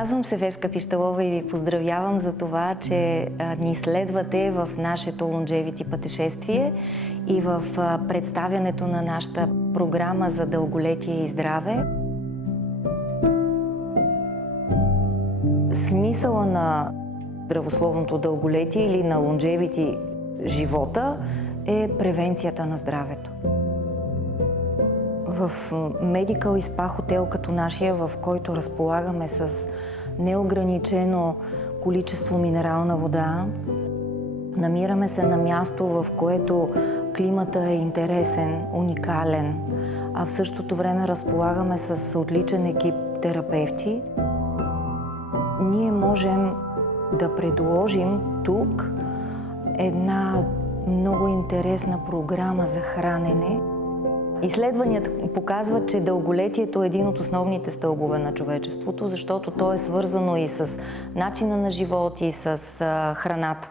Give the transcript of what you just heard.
Казвам се Веска Пищалова и ви поздравявам за това, че ни следвате в нашето Longevity пътешествие и в представянето на нашата програма за дълголетие и здраве. Смисъла на здравословното дълголетие или на Longevity живота е превенцията на здравето. В Medical и Spa хотел като нашия, в който разполагаме с неограничено количество минерална вода, намираме се на място, в което климата е интересен, уникален, а в същото време разполагаме с отличен екип терапевти. Ние можем да предложим тук една много интересна програма за хранене. Изследванията показват, че дълголетието е един от основните стълбове на човечеството, защото то е свързано и с начина на живот, и с храната.